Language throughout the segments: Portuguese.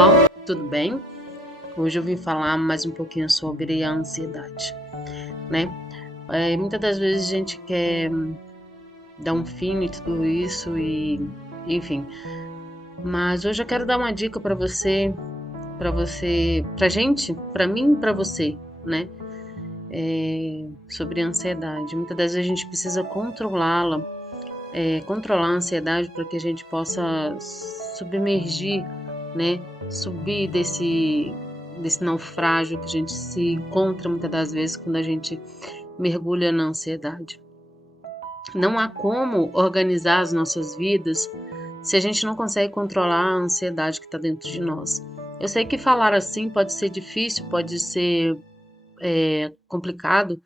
pessoal, tudo bem? Hoje eu vim falar mais um pouquinho sobre a ansiedade, né? Muitas das vezes a gente quer dar um fim em tudo isso enfim. Mas hoje eu quero dar uma dica pra gente, pra mim, e pra você, né? Sobre a ansiedade. Muitas das vezes a gente precisa controlá-la, controlar a ansiedade para que a gente possa submergir, né? Subir desse naufrágio que a gente se encontra muitas das vezes quando a gente mergulha na ansiedade. Não há como organizar as nossas vidas se a gente não consegue controlar a ansiedade que está dentro de nós. Eu sei que falar assim pode ser difícil, pode ser complicado,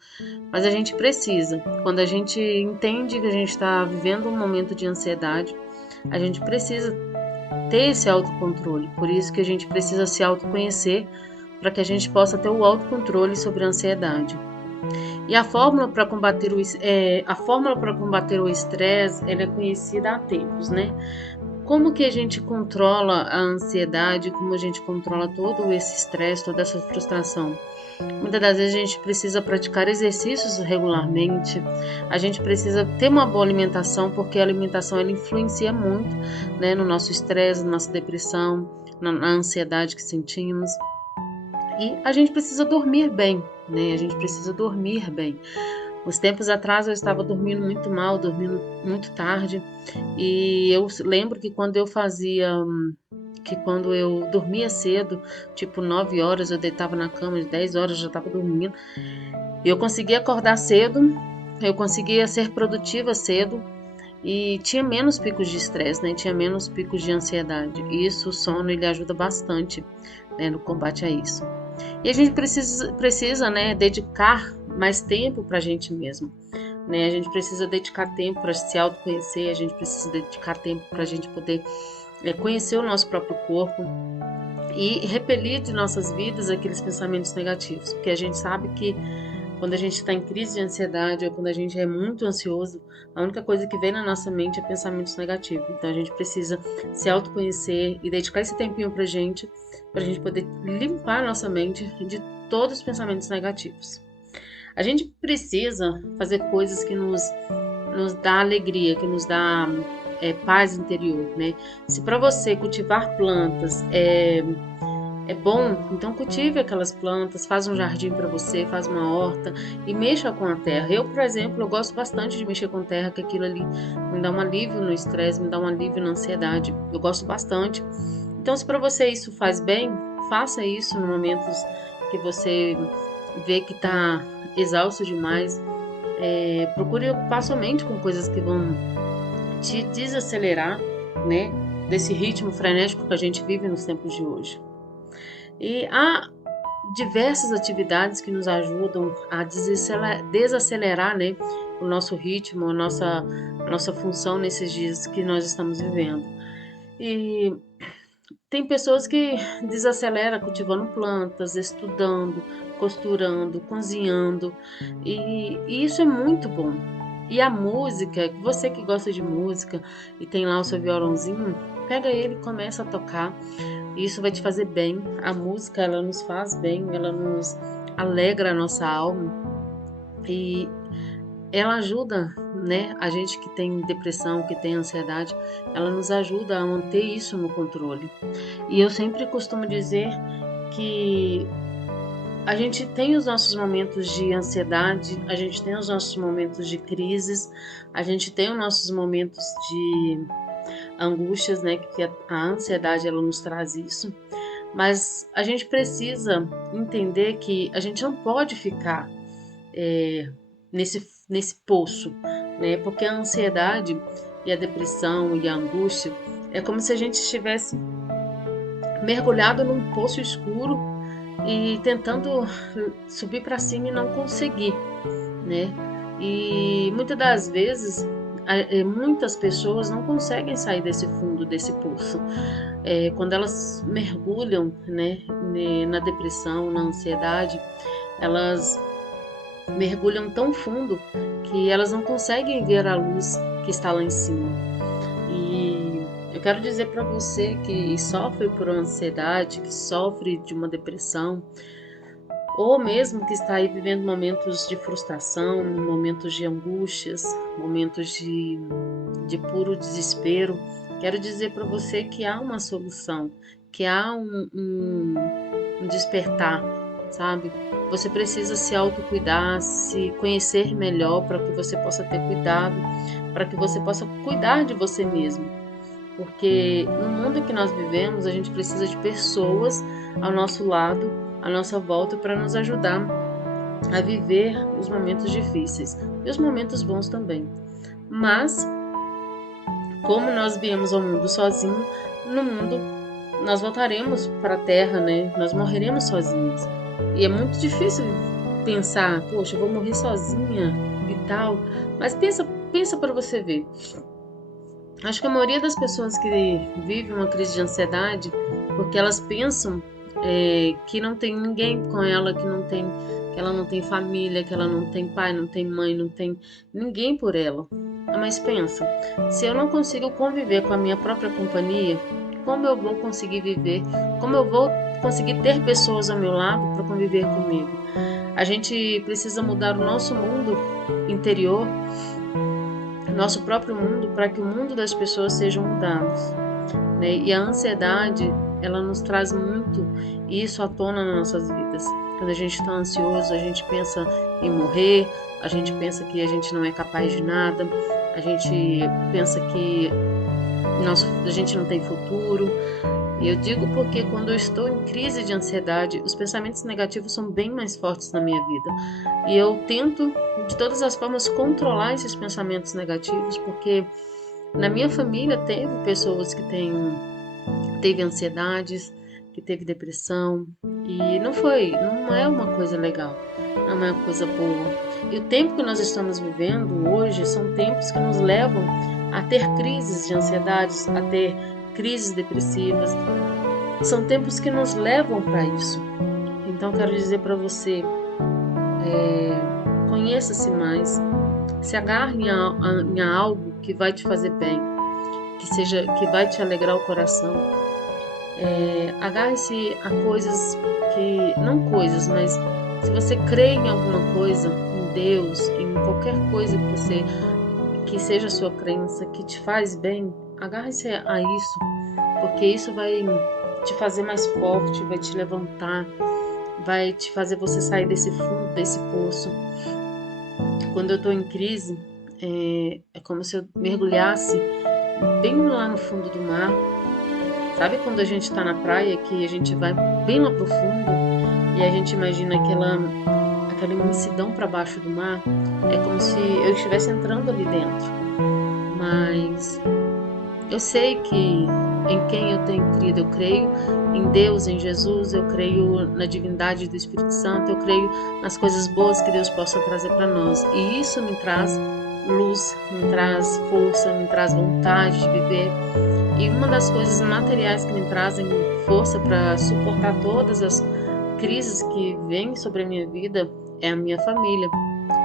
mas a gente precisa. Quando a gente entende que a gente está vivendo um momento de ansiedade, a gente precisa ter esse autocontrole. Por isso que a gente precisa se autoconhecer para que a gente possa ter o autocontrole sobre a ansiedade. E a fórmula para combater o estresse, ela é conhecida há tempos, né? Como que a gente controla a ansiedade, como a gente controla todo esse estresse, toda essa frustração? Muitas das vezes a gente precisa praticar exercícios regularmente, a gente precisa ter uma boa alimentação, porque a alimentação ela influencia muito, né, no nosso estresse, na nossa depressão, na ansiedade que sentimos. E a gente precisa dormir bem, né? A gente precisa dormir bem. Uns tempos atrás eu estava dormindo muito mal, dormindo muito tarde, e eu lembro que quando eu dormia cedo, tipo 9 horas, eu deitava na cama, de 10 horas eu já estava dormindo. Eu conseguia acordar cedo, eu conseguia ser produtiva cedo e tinha menos picos de estresse, né? Tinha menos picos de ansiedade. E isso, o sono, ele ajuda bastante, né, no combate a isso. E a gente precisa, né, dedicar mais tempo para a gente mesmo, né? A gente precisa dedicar tempo para se autoconhecer, a gente precisa dedicar tempo para a gente poder conhecer o nosso próprio corpo e repelir de nossas vidas aqueles pensamentos negativos, porque a gente sabe que quando a gente está em crise de ansiedade ou quando a gente é muito ansioso, a única coisa que vem na nossa mente é pensamentos negativos. Então a gente precisa se autoconhecer e dedicar esse tempinho pra gente poder limpar a nossa mente de todos os pensamentos negativos. A gente precisa fazer coisas que nos dá alegria, que nos dá paz interior, né? Se para você cultivar plantas é bom, então cultive aquelas plantas, faz um jardim para você, faz uma horta e mexa com a terra. Eu, por exemplo, eu gosto bastante de mexer com terra, que aquilo ali me dá um alívio no estresse, me dá um alívio na ansiedade. Eu gosto bastante. Então, se para você isso faz bem, faça isso no momentos que você vê que está exausto demais. Procure ocupar sua mente com coisas que vão te desacelerar, né, desse ritmo frenético que a gente vive nos tempos de hoje. E há diversas atividades que nos ajudam a desacelerar, né, o nosso ritmo, a nossa função nesses dias que nós estamos vivendo. E tem pessoas que desaceleram cultivando plantas, estudando, costurando, cozinhando, e isso é muito bom. E a música, você que gosta de música e tem lá o seu violãozinho, pega ele e começa a tocar. Isso vai te fazer bem. A música, ela nos faz bem, ela nos alegra a nossa alma e ela ajuda, né, a gente que tem depressão, que tem ansiedade, ela nos ajuda a manter isso no controle. E eu sempre costumo dizer que a gente tem os nossos momentos de ansiedade, a gente tem os nossos momentos de crises, a gente tem os nossos momentos de angústias, né, que a ansiedade ela nos traz isso. Mas a gente precisa entender que a gente não pode ficar nesse poço, né? Porque a ansiedade e a depressão e a angústia é como se a gente estivesse mergulhado num poço escuro e tentando subir para cima e não conseguir, né? E muitas das vezes muitas pessoas não conseguem sair desse fundo desse poço. Quando elas mergulham, né, na depressão, na ansiedade, elas mergulham tão fundo que elas não conseguem ver a luz que está lá em cima. E eu quero dizer para você que sofre por ansiedade, que sofre de uma depressão, ou mesmo que está aí vivendo momentos de frustração, momentos de angústias, momentos de puro desespero, quero dizer para você que há uma solução, que há um despertar, sabe? Você precisa se autocuidar, se conhecer melhor para que você possa ter cuidado, para que você possa cuidar de você mesmo. Porque no mundo que nós vivemos, a gente precisa de pessoas ao nosso lado, à nossa volta, para nos ajudar a viver os momentos difíceis e os momentos bons também. Mas, como nós viemos ao mundo sozinho, no mundo nós voltaremos para a terra, né? Nós morreremos sozinhos. E é muito difícil pensar, poxa, eu vou morrer sozinha e tal. Mas pensa para você ver. Acho que a maioria das pessoas que vivem uma crise de ansiedade, porque elas pensam que não tem ninguém com ela, que ela não tem família, que ela não tem pai, não tem mãe, não tem ninguém por ela. Mas pensa, se eu não consigo conviver com a minha própria companhia, como eu vou conseguir viver? Como eu vou conseguir ter pessoas ao meu lado para conviver comigo? A gente precisa mudar o nosso mundo interior, nosso próprio mundo, para que o mundo das pessoas sejam mudados, né? E a ansiedade, ela nos traz muito isso à tona nas nossas vidas. Quando a gente está ansioso, a gente pensa em morrer, a gente pensa que a gente não é capaz de nada, a gente pensa que a gente não tem futuro. E eu digo porque quando eu estou em crise de ansiedade, os pensamentos negativos são bem mais fortes na minha vida. E eu tento, de todas as formas, controlar esses pensamentos negativos, porque na minha família teve pessoas que teve ansiedades, que teve depressão, e não é uma coisa legal, não é uma coisa boa. E o tempo que nós estamos vivendo hoje são tempos que nos levam a ter crises de ansiedades, a ter crises depressivas. São tempos que nos levam para isso. Então quero dizer para você, conheça-se mais, se agarre em algo que vai te fazer bem, que vai te alegrar o coração. Agarre-se a coisas não coisas, mas se você crê em alguma coisa, em Deus, em qualquer coisa que seja a sua crença, que te faz bem, agarre-se a isso, porque isso vai te fazer mais forte, vai te levantar, vai te fazer você sair desse fundo, desse poço. Quando eu estou em crise, é como se eu mergulhasse bem lá no fundo do mar. Sabe quando a gente está na praia, que a gente vai bem lá pro fundo e a gente imagina aquela imensidão para baixo do mar? É como se eu estivesse entrando ali dentro. Mas eu sei que em quem eu tenho crido, eu creio em Deus, em Jesus, eu creio na divindade do Espírito Santo, eu creio nas coisas boas que Deus possa trazer para nós. E isso me traz luz, me traz força, me traz vontade de viver. E uma das coisas materiais que me trazem força para suportar todas as crises que vêm sobre a minha vida é a minha família,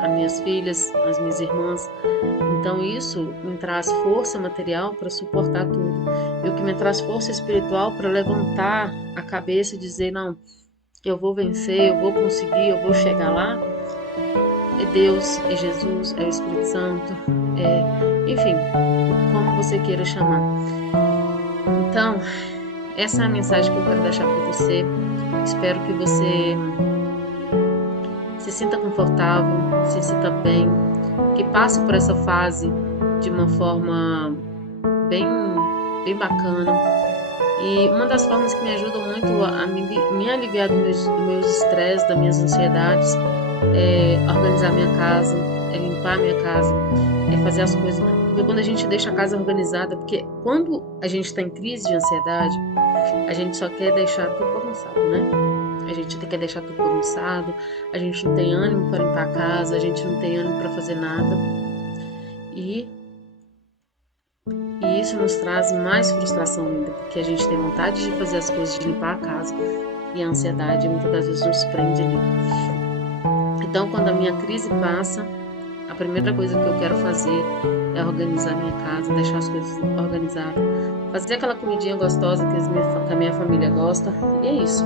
as minhas filhas, as minhas irmãs. Então isso me traz força material para suportar tudo. E o que me traz força espiritual para levantar a cabeça e dizer, não, eu vou vencer, eu vou conseguir, eu vou chegar lá, é Deus, é Jesus, é o Espírito Santo, enfim, como você queira chamar. Então, essa é a mensagem que eu quero deixar para você. Espero que você se sinta confortável, se sinta bem, que passe por essa fase de uma forma bem, bem bacana. E uma das formas que me ajudam muito a me aliviar dos meus estresses, das minhas ansiedades, é organizar minha casa, é limpar minha casa, é fazer as coisas. Porque quando a gente deixa a casa organizada, porque quando a gente está em crise de ansiedade, a gente só quer deixar tudo bagunçado, né? A gente quer deixar tudo bagunçado, a gente não tem ânimo para limpar a casa, a gente não tem ânimo para fazer nada. E isso nos traz mais frustração ainda, porque a gente tem vontade de fazer as coisas, de limpar a casa, e a ansiedade muitas das vezes nos prende ali. Então, quando a minha crise passa, a primeira coisa que eu quero fazer é organizar minha casa, deixar as coisas organizadas, fazer aquela comidinha gostosa que a minha família gosta. E é isso.